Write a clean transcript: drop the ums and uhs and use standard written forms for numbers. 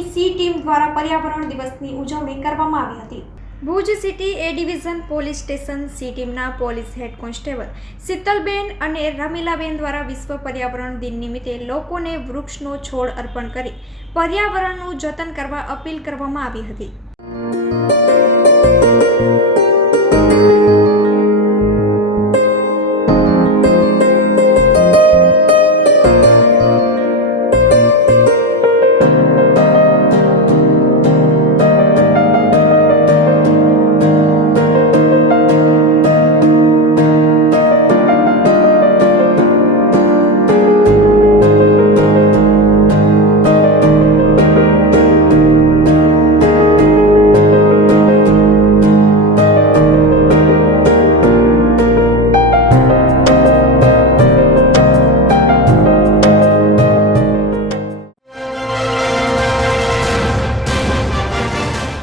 પોલીસની C team દ્વારા પર્યાવરણ દિવસની ઉજવણી કરવામાં આવી હતી। ભુજ સિટી એ ડિવિઝન પોલીસ સ્ટેશન સી ટીમના પોલીસ હેડ કોન્સ્ટેબલ શીતલબેન અને રમીલાબેન દ્વારા વિશ્વ પર્યાવરણ દિન નિમિત્તે લોકોને વૃક્ષનો છોડ અર્પણ કરી પર્યાવરણનું જતન કરવા અપીલ કરવામાં આવી હતી।